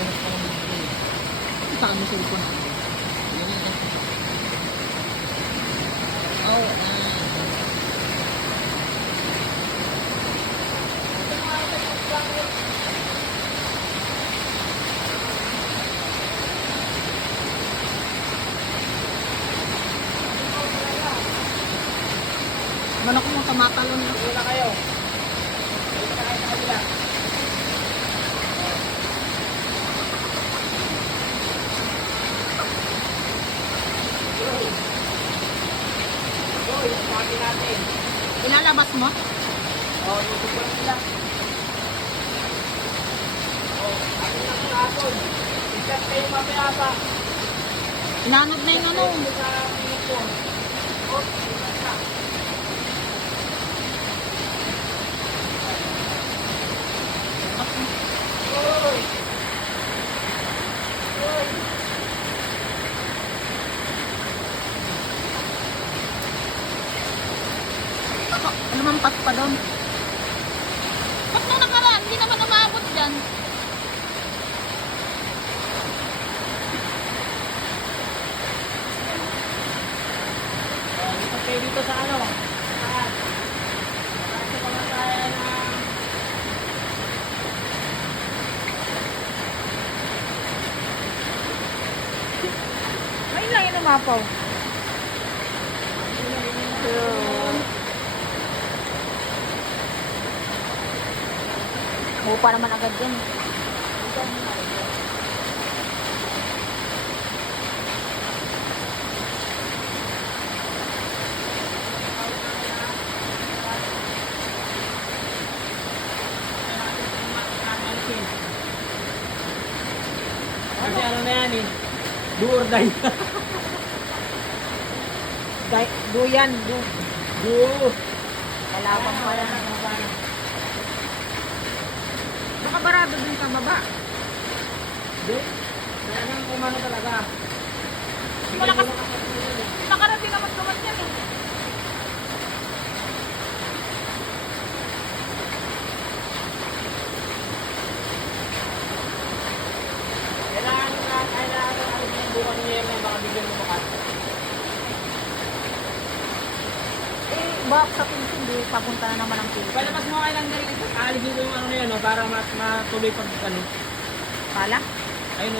madalas pa lang dito eh. Kita kami sa ipon. Yan yan. Oh, ah. Manok mo tumatalon na. Wala kayo. Wala kayo sa kabila. Sabi natin. Ilalabas mo? Oh, YouTube ko lang sila. Oh, ano na ng hapon. Ikat kayo mamaya pa. Inanod na yun ano. Ito sa tingin ko. Oh, ikat na. Lumampas pa doon. Ba't nung nakaraan, hindi naman umabot dyan. Dito kayo dito sa ano? Saan? Saan sa pamatayan ng... May lang yun umapaw. Bupa naman agad yan. Kasi ano na yan eh. Do or die. Day- Duyan, du. Do. Kalaban pa yan. Baka barado dun sa baba. Do. Talagang kumano talaga. Malakas. Nakarating naman dumat yan eh. Kailangan na, kailangan na ano yung bukan niya yung baka bigyan mo bukas. Eh, bak sa pinsin, di papunta na naman ang pinsin. Palabas mo kailang galing. Aaligin ko yung ano na yun, no, para mas matuloy pag ano. Pala?